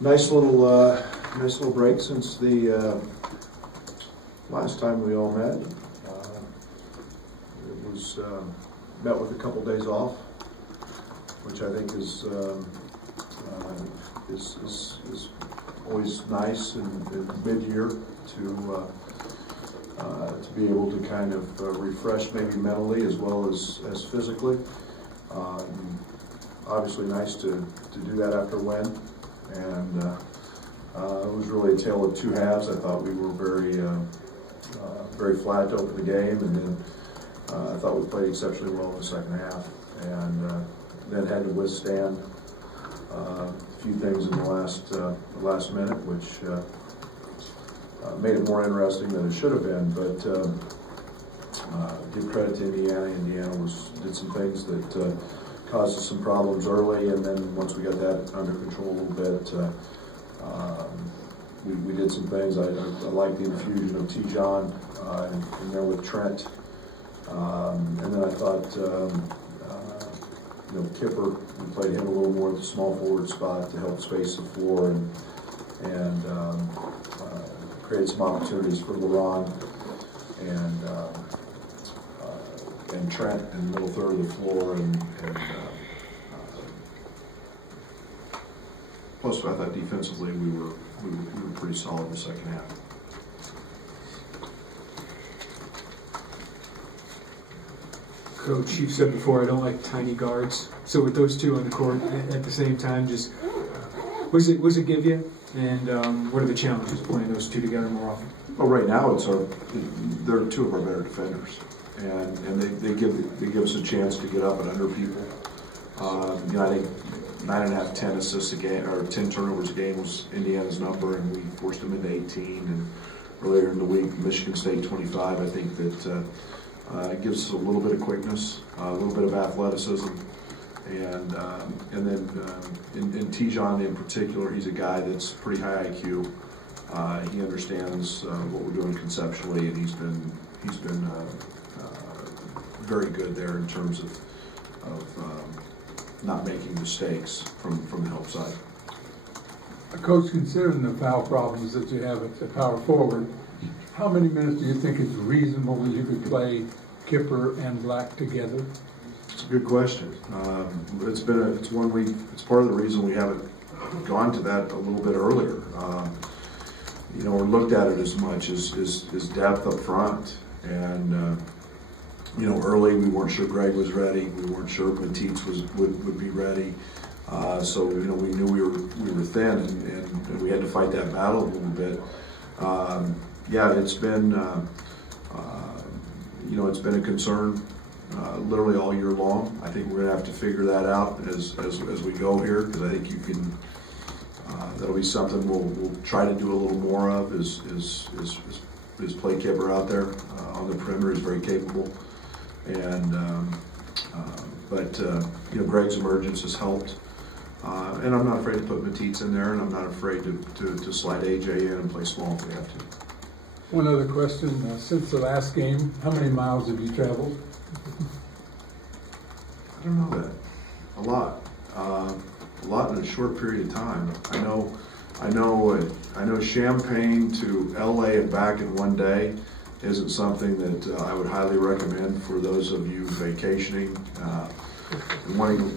Nice little break since the last time we all met. It was met with a couple days off, which I think is always nice in mid-year to be able to kind of refresh maybe mentally as well as physically. Obviously nice to do that after a win, and it was really a tale of two halves. I thought we were very flat to open the game, and then I thought we played exceptionally well in the second half, and then had to withstand a few things in the last minute, which made it more interesting than it should have been. But give credit to Indiana. Indiana did some things that caused us some problems early, and then once we got that under control a little bit, we did some things. I like the infusion of T-John in there with Trent, and then I thought Kipper, we played him a little more at the small forward spot to help space the floor and create some opportunities for LeBron and Trent in the middle third of the floor, and plus I thought defensively we were pretty solid in the second half. Coach, you've said before I don't like tiny guards. So with those two on the court at the same time, just what does it give you? And what are the challenges of playing those two together more often? Well, right now they're two of our better defenders, and they give us a chance to get up and under people. I think 9.5, 10 assists a game, or 10 turnovers a game was Indiana's number, and we forced them into 18. And earlier in the week, Michigan State 25. I think that it gives us a little bit of quickness, a little bit of athleticism, and then in T-John in particular, he's a guy that's pretty high IQ. He understands what we're doing conceptually, and he's been very good there in terms of not making mistakes from the help side. Coach, considering the foul problems that you have at the power forward, how many minutes do you think is reasonable that you could play Kipper and Black together? It's a good question. It's part of the reason we haven't gone to that a little bit earlier. Or looked at it as much as depth up front, and early we weren't sure Greg was ready. We weren't sure Matisse would be ready. So we knew we were thin, and we had to fight that battle a little bit. It's been it's been a concern literally all year long. I think we're gonna have to figure that out as we go here, because I think you can. That'll be something we'll try to do a little more of. Is play Kipper out there on the perimeter. He's very capable, and Greg's emergence has helped. And I'm not afraid to put Matisse in there, and I'm not afraid to slide AJ in and play small if we have to. One other question. Since the last game, how many miles have you traveled? I don't know that. A lot. A lot in a short period of time. I know Champaign to LA and back in one day isn't something that I would highly recommend for those of you vacationing.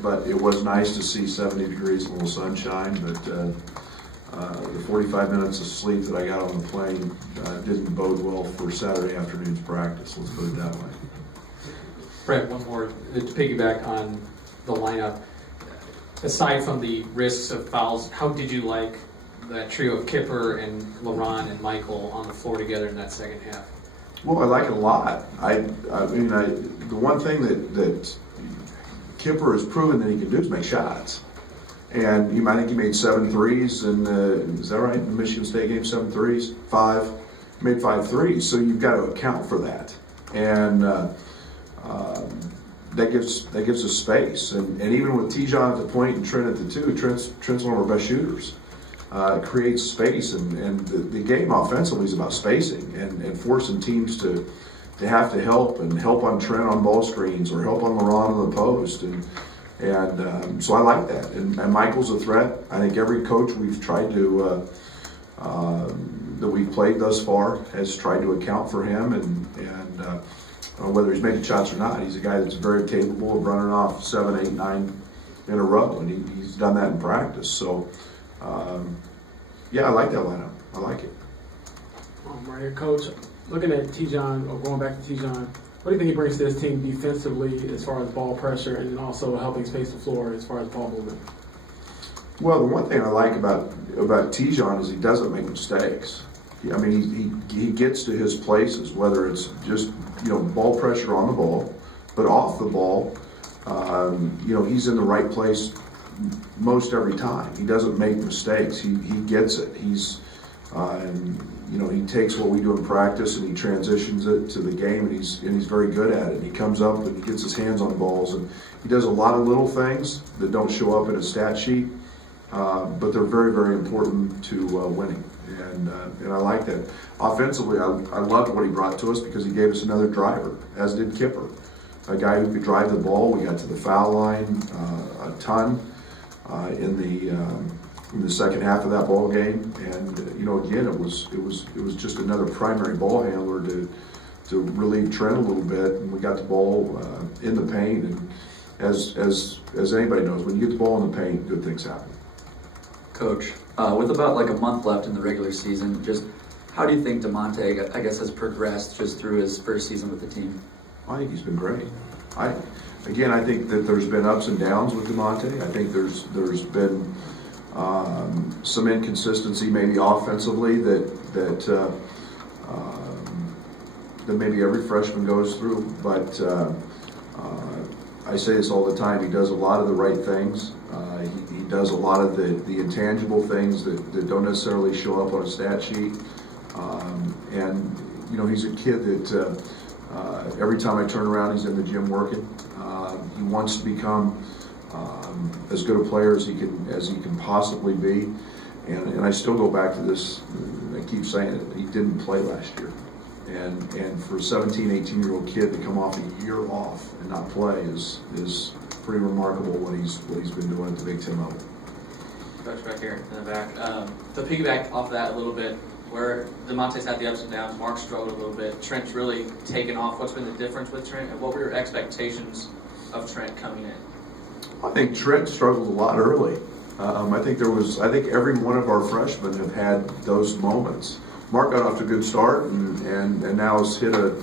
But it was nice to see 70 degrees and a little sunshine, but the 45 minutes of sleep that I got on the plane didn't bode well for Saturday afternoon's practice, let's put it that way. Brett, one more to piggyback on the lineup. Aside from the risks of fouls, how did you like that trio of Kipper and LeBron and Michael on the floor together in that second half? Well, I like it a lot. The one thing that Kipper has proven that he can do is make shots. And I think he made 7 threes, and is that right? In the Michigan State game, 7 threes, 5. He made 5 threes, so you've got to account for that. And that gives us space. And even with T-John at the point and Trent at the 2, Trent's one of our best shooters. It creates space, and the game offensively is about spacing and forcing teams to have to help on Trent on ball screens or help on LeBron on the post. And so I like that. And Michael's a threat. I think every coach we've tried to, that we've played thus far has tried to account for him, and whether he's making shots or not, he's a guy that's very capable of running off 7, 8, 9 in a row, and he's done that in practice. So, yeah, I like that lineup. I like it. Right here, Coach. Looking at T-John, or going back to T-John, what do you think he brings to this team defensively as far as ball pressure and also helping space the floor as far as ball movement? Well, the one thing I like about T-John is he doesn't make mistakes. I mean, he gets to his places, whether it's just, ball pressure on the ball, but off the ball, he's in the right place most every time. He doesn't make mistakes. He gets it. He takes what we do in practice and he transitions it to the game, and he's very good at it. He comes up and he gets his hands on balls, and he does a lot of little things that don't show up in a stat sheet, but they're very, very important to winning. And I like that. Offensively, I loved what he brought to us because he gave us another driver, as did Kipper, a guy who could drive the ball. We got to the foul line a ton in the second half of that ball game, and again, it was just another primary ball handler to relieve Trent a little bit, and we got the ball in the paint. And as anybody knows, when you get the ball in the paint, good things happen. Coach, with about like a month left in the regular season, just how do you think DeMonte, I guess, has progressed just through his first season with the team? I think he's been great. I think that there's been ups and downs with DeMonte. I think there's been some inconsistency maybe offensively that maybe every freshman goes through. But I say this all the time, he does a lot of the right things. He does a lot of the intangible things that don't necessarily show up on a stat sheet. He's a kid that every time I turn around, he's in the gym working. He wants to become as good a player as he can possibly be. And I still go back to this, I keep saying it, he didn't play last year. And for a 17, 18-year-old kid to come off a year off and not play is pretty remarkable what he's been doing at the Big Ten level. Coach, back here in the back. To piggyback off that a little bit, where DeMonte's had the ups and downs, Mark struggled a little bit, Trent's really taken off. What's been the difference with Trent, and what were your expectations of Trent coming in? I think Trent struggled a lot early. I think every one of our freshmen have had those moments. Mark got off to a good start and now has hit a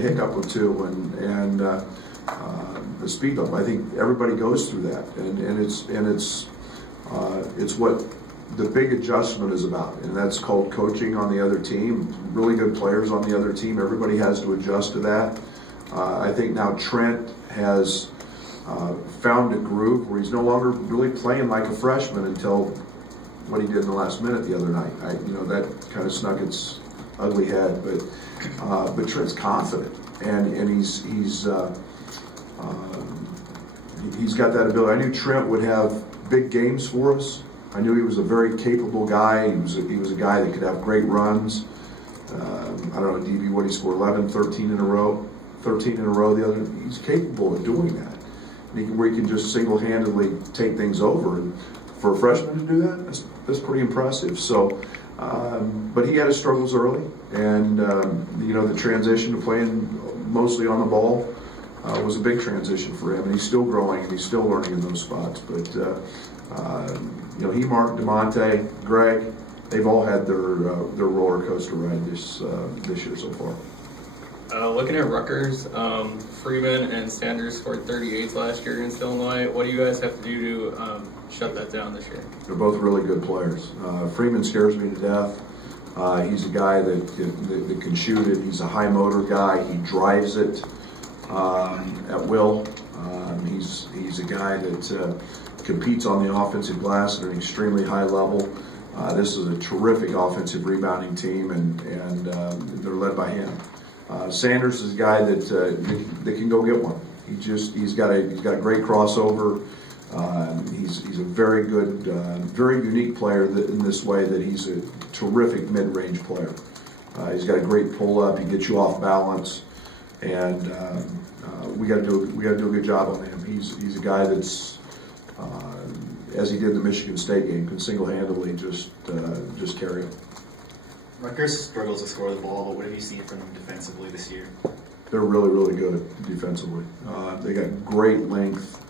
hiccup or two and the speed bump. I think everybody goes through that, and it's what the big adjustment is about, and that's called coaching on the other team. Really good players on the other team. Everybody has to adjust to that. I think now Trent has found a groove where he's no longer really playing like a freshman until what he did in the last minute the other night. That kind of snuck its ugly head, but Trent's confident, and he's got that ability. I knew Trent would have big games for us. I knew he was a very capable guy. He was a guy that could have great runs. I don't know, DB, what he scored, 11, 13 in a row the other. He's capable of doing that. Where he can just single-handedly take things over. And for a freshman to do that, that's pretty impressive. So, but he had his struggles early, and the transition to playing mostly on the ball was a big transition for him, and he's still growing and he's still learning in those spots. But he, Mark, DeMonte, Greg, they've all had their roller coaster ride this year so far. Looking at Rutgers, Freeman and Sanders scored 38s last year against Illinois. What do you guys have to do to shut that down this year? They're both really good players. Freeman scares me to death. He's a guy that can shoot it. He's a high motor guy. He drives it at will. He's a guy that competes on the offensive glass at an extremely high level. This is a terrific offensive rebounding team, and they're led by him. Sanders is a guy that can go get one. He's got a great crossover. He's a very good, very unique player in this way that he's a terrific mid-range player. He's got a great pull-up. He gets you off balance. and we got to do a good job on him. He's a guy that's as he did the Michigan State game, can single-handedly just carry him. Rutgers struggles to score the ball, but what have you seen from them defensively this year? They're really, really good defensively. They got great length.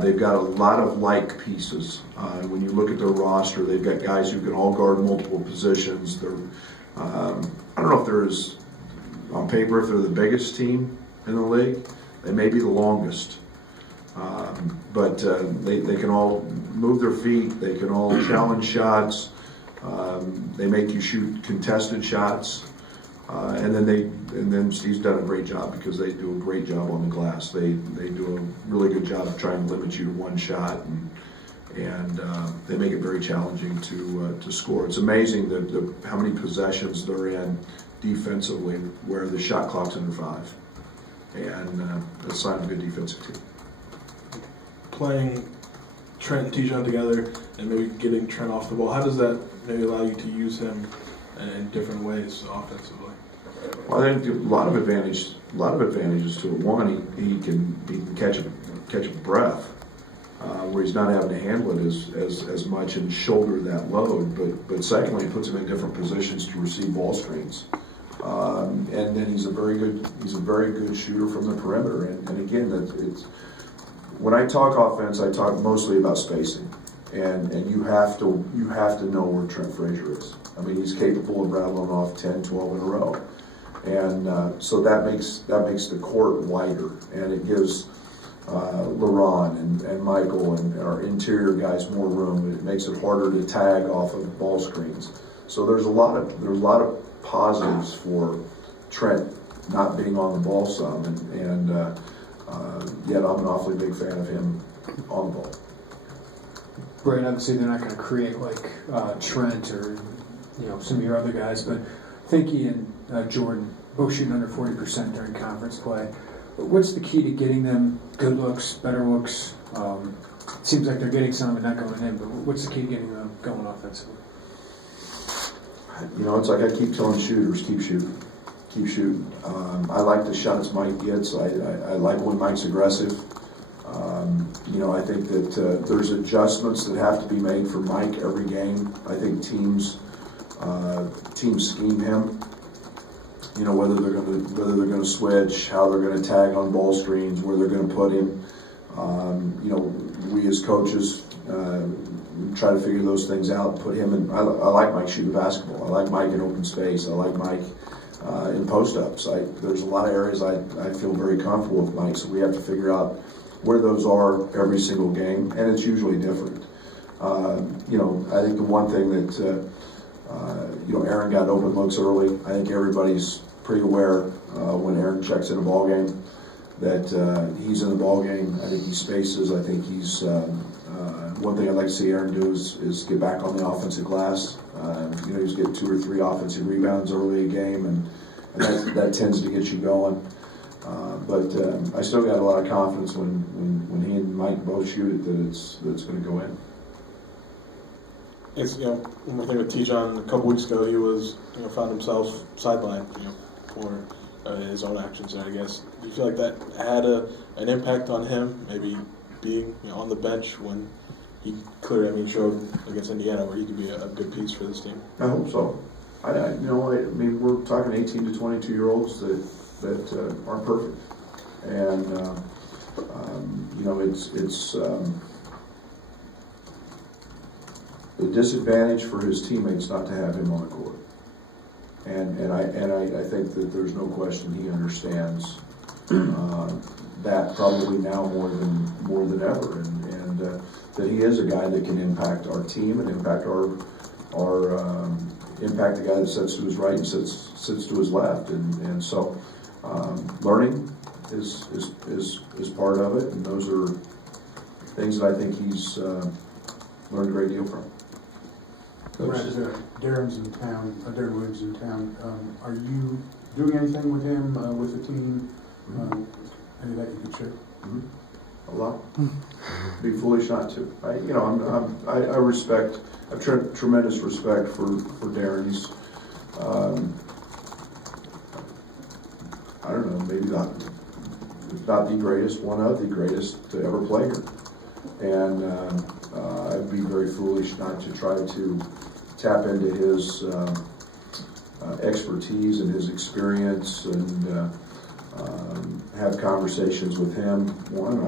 They've got a lot of like pieces. When you look at their roster, they've got guys who can all guard multiple positions. They're, I don't know if they're on paper, if they're the biggest team in the league. They may be the longest. But they can all move their feet. They can all challenge shots. They make you shoot contested shots. And then Steve's done a great job because they do a great job on the glass. They do a really good job of trying to limit you to one shot, and they make it very challenging to score. It's amazing how many possessions they're in defensively where the shot clock's under 5, and that's a sign of a good defensive team. Playing Trent and Tijon together and maybe getting Trent off the ball, how does that maybe allow you to use him in different ways offensively? Well, I think a lot of advantages to it. One, he can catch a breath where he's not having to handle it as much and shoulder that load. But secondly, it puts him in different positions to receive ball screens. And then he's a very good shooter from the perimeter. And again, it's when I talk offense, I talk mostly about spacing. And you have to know where Trent Frazier is. I mean, he's capable of rattling off 10, 12 in a row. And so that makes the court wider, and it gives LaRon and Michael and our interior guys more room. It makes it harder to tag off of ball screens. So there's a lot of positives for Trent not being on the ball some, and yet I'm an awfully big fan of him on the ball. Right, obviously they're not going to create like Trent or some of your other guys, but Finke and Jordan both shooting under 40% during conference play. But what's the key to getting them good looks, better looks? It seems like they're getting some and not going in, but what's the key to getting them going offensively? It's like I keep telling shooters, keep shooting. I like the shots Mike gets. I like when Mike's aggressive. I think that there's adjustments that have to be made for Mike every game. I think teams scheme him. Whether they're going to switch, how they're going to tag on ball screens, where they're going to put him. We as coaches try to figure those things out. Put him in. I like Mike shooting basketball. I like Mike in open space. I like Mike in post-ups. There's a lot of areas I feel very comfortable with Mike. So we have to figure out where those are every single game, and it's usually different. I think the one thing that Aaron got open looks early. I think everybody's pretty aware when Aaron checks in a ball game that he's in the ball game. I think he spaces. I think he's one thing I'd like to see Aaron do is get back on the offensive glass. He's getting 2 or 3 offensive rebounds early in a game, and that tends to get you going. But I still got a lot of confidence when he and Mike both shoot it that it's going to go in. It's one more thing with Tijon. A couple weeks ago, he was found himself sidelined for his own actions. I guess do you feel like that had an impact on him? Maybe being on the bench when he clearly showed against Indiana where he could be a good piece for this team. I hope so. I mean we're talking 18 to 22-year-olds that aren't perfect, and it's the disadvantage for his teammates not to have him on the court, and I think that there's no question he understands that probably now more than ever, and that he is a guy that can impact our team and impact impact the guy that sits to his right and sits to his left, and so learning is part of it, and those are things that I think he's learned a great deal from. Darren's in town. Darren Williams in town. Are you doing anything with him, with the team? Any that you could share? Mm-hmm. A lot. Be foolish not to. I respect. I have tremendous respect for Darren. I don't know, maybe not, if not the greatest, one of the greatest to ever play here. And I'd be very foolish not to try to tap into his expertise and his experience and have conversations with him. One,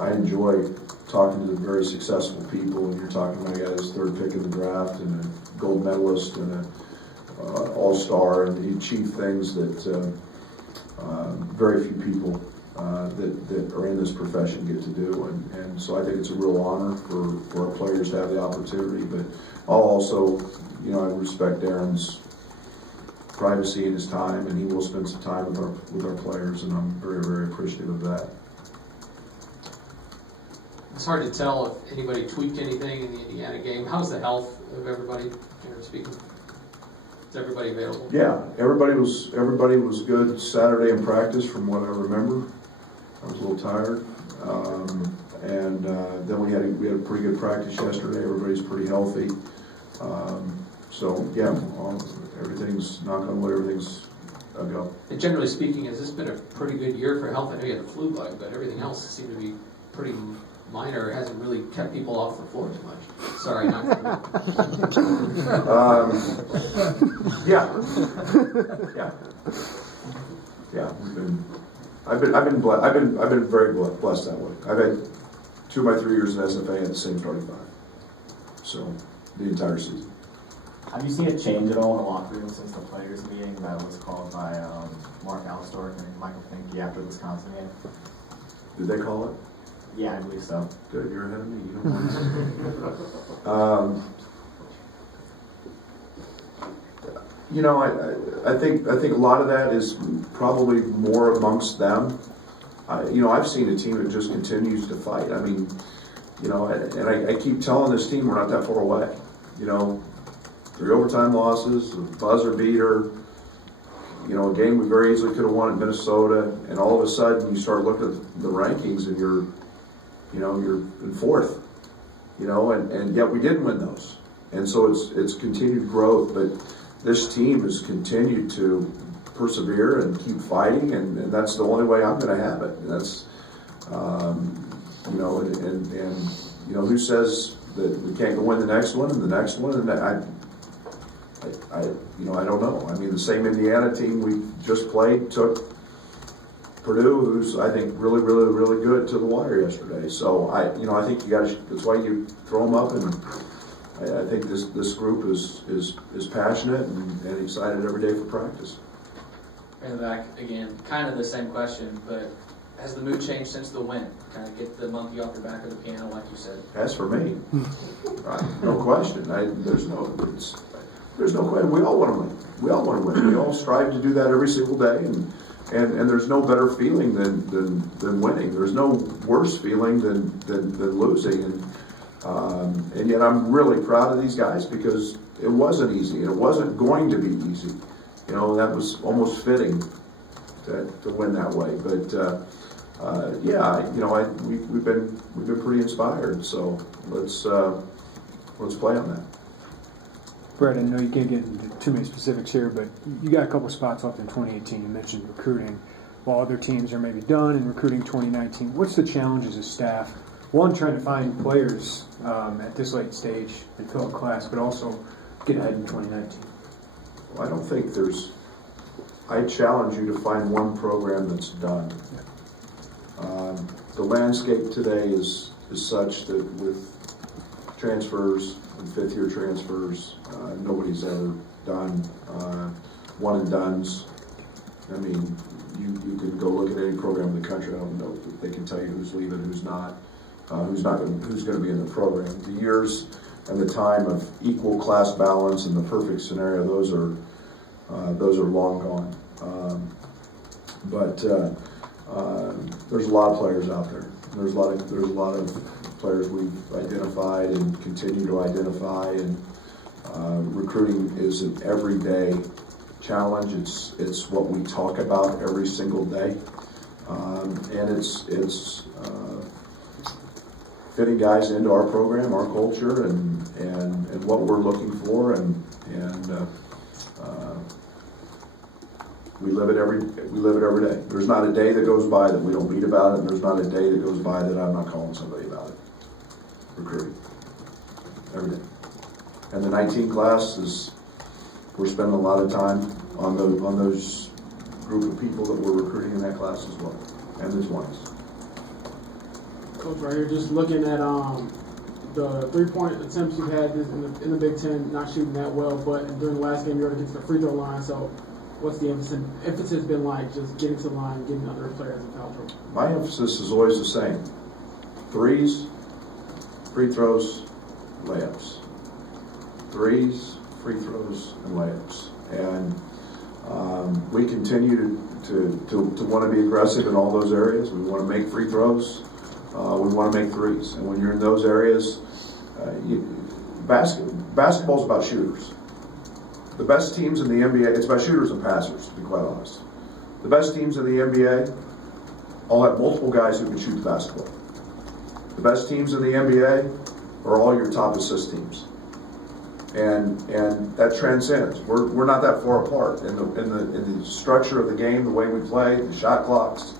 I enjoy talking to the very successful people, and you're talking about a guy that's third pick in the draft and a gold medalist and an all-star, and he achieved things that very few people that are in this profession get to do, and so I think it's a real honor for our players to have the opportunity. But I'll also, I respect Aaron's privacy and his time, and he will spend some time with our players, and I'm very, very appreciative of that. It's hard to tell if anybody tweaked anything in the Indiana game. How's the health of everybody, generally speaking? Is everybody available? Yeah, everybody was good Saturday in practice, from what I remember. I was a little tired, and then we had a pretty good practice yesterday. Everybody's pretty healthy, so yeah, everything's, knock on wood, everything's a go. And generally speaking, has this been a pretty good year for health? I know you had the flu bug, but everything else seemed to be pretty minor. It hasn't really kept people off the floor too much. Sorry, not yeah. I've been very blessed that way. I've had 2 of my 3 years in SFA had the same starting five, so the entire season. Have you seen a change at all in the locker room since the players' meeting that was called by Mark Alstork and Michael Finke after the Wisconsin game? Did they call it? Yeah, I believe so. Good, you're ahead of me. You don't want I think a lot of that is probably more amongst them. I've seen a team that just continues to fight. I mean, and I keep telling this team we're not that far away. 3 overtime losses, a buzzer beater, a game we very easily could have won at Minnesota, and all of a sudden you start looking at the rankings and you're in 4th, and yet we didn't win those. And so it's continued growth, but this team has continued to persevere and keep fighting, and that's the only way I'm going to have it. And that's, who says that we can't go win the next one and the next one, and I don't know. I mean, the same Indiana team we just played took Purdue, who's I think really, really, really good, to the wire yesterday. So I think you got to. That's why you throw them up, and I think this group is passionate and excited every day for practice. In the back again, kind of the same question, but has the mood changed since the win? Kind of get the monkey off the back of the piano, like you said. As for me, no question. There's no question. We all want to win. We all want to win. We all strive to do that every single day, and there's no better feeling than winning. There's no worse feeling than losing, and yet I'm really proud of these guys because it wasn't easy, and it wasn't going to be easy. That was almost fitting to win that way. But we've been pretty inspired. So let's play on that. Brett, I know you can't get into too many specifics here, but you got a couple spots left in 2018. You mentioned recruiting. While other teams are maybe done in recruiting 2019, what's the challenge as a staff? One, trying to find players at this late stage and fill a class, but also get ahead in 2019. Well, I don't think I challenge you to find one program that's done. The landscape today is such that with transfers and 5th-year transfers, nobody's ever done one and dones. I mean, you can go look at any program in the country. I don't know if they can tell you who's leaving, who's going to be in the program. The years and the time of equal class balance and the perfect scenario, those are long gone. But there's a lot of players out there. There's a lot of players we've identified and continue to identify, and recruiting is an everyday challenge. It's what we talk about every single day, and it's fitting guys into our program, our culture, and what we're looking for, and We live it every day. There's not a day that goes by that we don't meet about it, and there's not a day that goes by that I'm not calling somebody about it. Recruiting. Every day. And the 19 class we're spending a lot of time on those group of people that we're recruiting in that class as well, and the 20s. Coach, right here, just looking at the 3-point attempts you've had in the Big Ten, not shooting that well, but during the last game you were against the free throw line. So, what's the emphasis been like? Just getting to the line, getting other players in foul trouble. My emphasis is always the same: threes, free throws, layups. Threes, free throws, and layups. And we continue to want to be aggressive in all those areas. We want to make free throws. We want to make threes. And when you're in those areas, basketball is about shooters. The best teams in the NBA, it's about shooters and passers, to be quite honest. The best teams in the NBA all have multiple guys who can shoot the basketball. The best teams in the NBA are all your top assist teams. And that transcends. We're not that far apart in the structure of the game, the way we play, the shot clocks,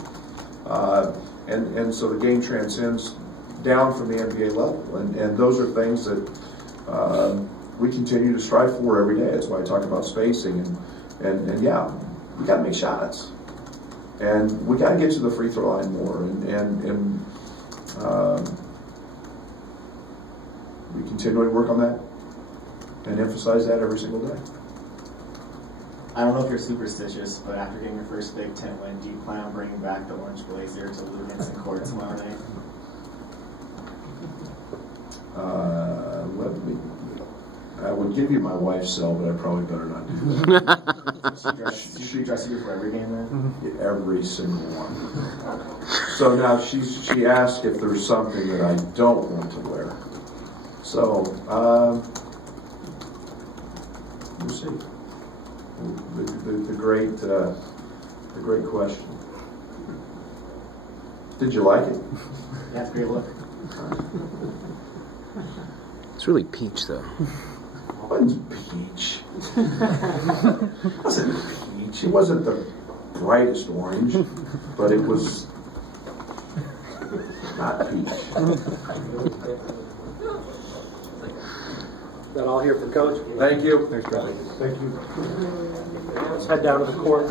and so the game transcends down from the NBA level. And those are things that we continue to strive for every day. That's why I talk about spacing and yeah, we got to make shots, and we got to get to the free throw line more, and we continue to work on that and emphasize that every single day. I don't know if you're superstitious, but after getting your first Big Ten win, do you plan on bringing back the orange blazer to Lou Henson Court tomorrow night? I would give you my wife's cell, but I probably better not do that. She dress you for every game then? Yeah, every single one. So now she asked if there's something that I don't want to wear. So we'll see. The great question. Did you like it? Yeah, it's a great look. It's really peach, though. It wasn't peach. It wasn't peach. It wasn't the brightest orange, but it was not peach. That all here for Coach? Thank you. Thank you. Let's head down to the court.